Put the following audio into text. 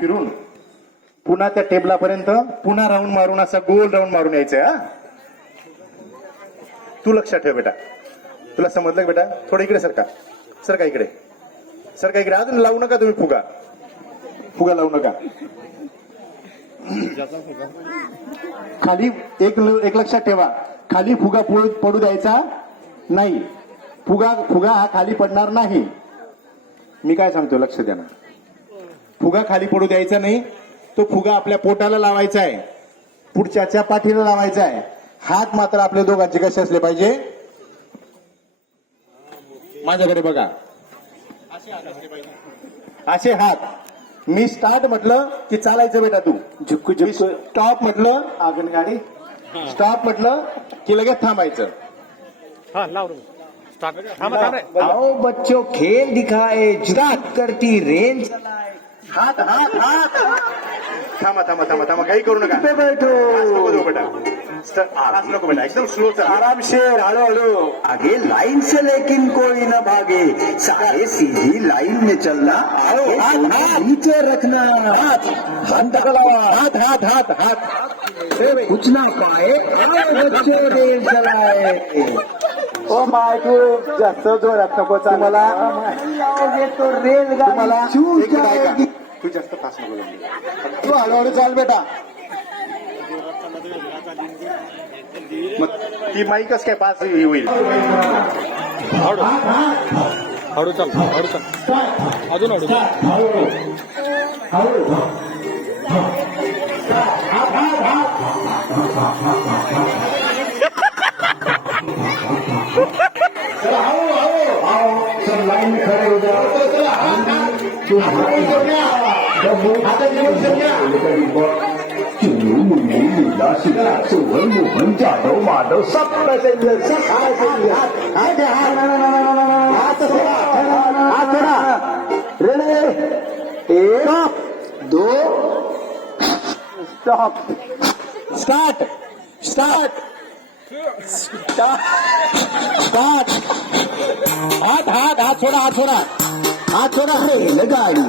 फिरून पुन्हा त्या टेबलापर्यंत पुन्हा राऊंड मारून असा गोल राऊंड मारून यायचंय हा? तू लक्षात ठेव बेटा. तुला समजलं बेटा? थोडं इकडे सरका. सरका इकडे. सरका इकडे. अजून लावू नका तुम्ही फुगा. फुगा लावू नका. खाली एक ल- एक लक्षात ठेवा. खाली फुगा पडू पडू द्यायचा नाही. फुगा फुगा हा खाली पडणार नाही. मी काय सांगतो? लक्ष द्या ना. फुगा खाली पडू द्यायचा नाही तो फुगा आपल्या पोटाला लावायचा आहे पुढच्याच्या पाठीला लावायचा आहे. हात मात्र आपल्या दोघांचे कसे असले पाहिजे? माझ्याकडे बघा. असे हात. मी स्टार्ट म्हटलं की चालायचं बेटा तू. झुक्कू झुक्कू. स्टॉप म्हटलं आगन गाडी. स्टॉप म्हटलं की लगेच थांबायचं. हा आओ बच्चों खेल दिखाए जुगात करती रेंज हात हात हात थांबा थांबा थांबा थांबा काही करू नका. पे बैठो. नको देऊ बेटा. नको बेटा एकदम स्लो चाल आराम शेर हळू हळू आगे लाइन से लेकिन कोई न भागे. सारे सीधी लाइन में चलना आओ हाथ, हाथ। नीचे रखना. हाथ हाथ हात हात ए बाई. कुछ ना पाए आओ बच्चे रेल चलाए. ओ माय जास्त जोरात नको तो तुम्हाला एक मिनिट ऐका. जाएगी. तू जास्त फास्ट नको जाऊ. तू हळूहळू चाल बेटा। मग ती माईकच काय पास होईल हळू हळू चल हळू चल। अजून हळू हाथ हाथ हाथ थोड़ा रेले एक दो स्टॉप स्टार्ट स्टार्ट स्टार्ट हात हात हात सोडा हात सोडा हात सोडा रेलगाड़ी